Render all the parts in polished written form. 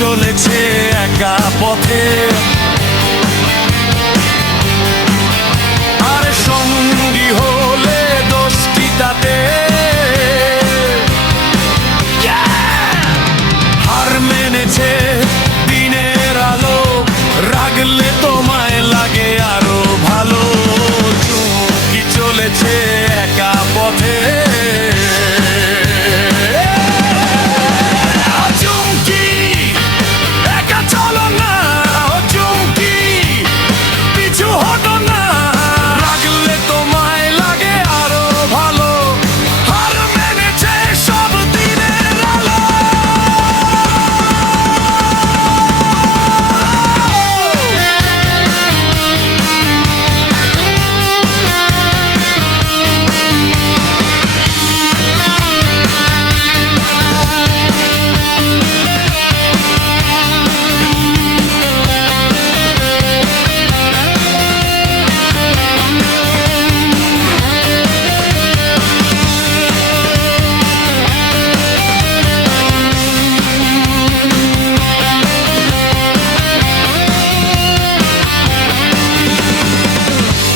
চলেছে একা পথে, আর সঙ্গী হলে দোষ কি তাতে? হার মেনেছে দিনের আলো, রাগলে তোমায় লাগে আরো ভালো। চুমকি চলেছে একা পথে,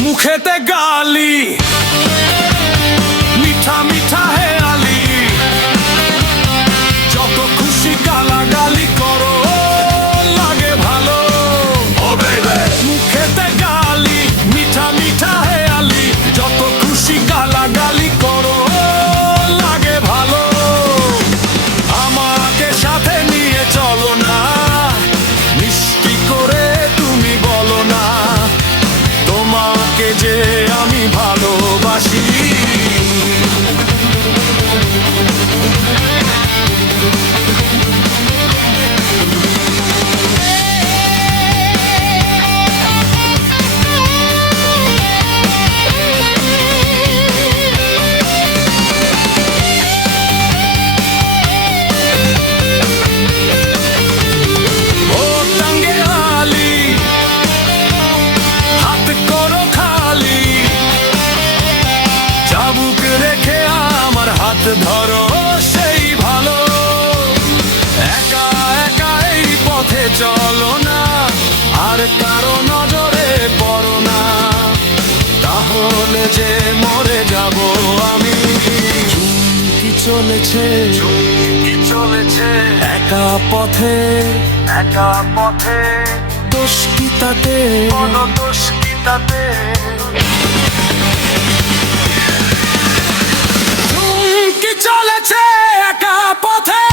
মুখেতে গালি মিঠা মিঠা হেয়ালি, যত খুশি গালাগালি করো লাগে ভালো। মুখেতে গালি মিঠা মিঠা হেয়ালি, যত খুশি গালাগালি করো লাগে ভালো। আমাকে সাথে নিয়ে চলো না, মিষ্টি করে তুমি বলো না তোমাকে যে আমি ভালোবাসি। ধরো সেই ভালো, একা একা এই পথে চলো না, আর কারো নজরে পড়ো না, তাহলে যে মরে যাব আমি। চুমকি চলেছে একা পথে, একা পথে, দোষ কি তাতে? কোনো দোষ কি তাতে? চলেছে একা পথে।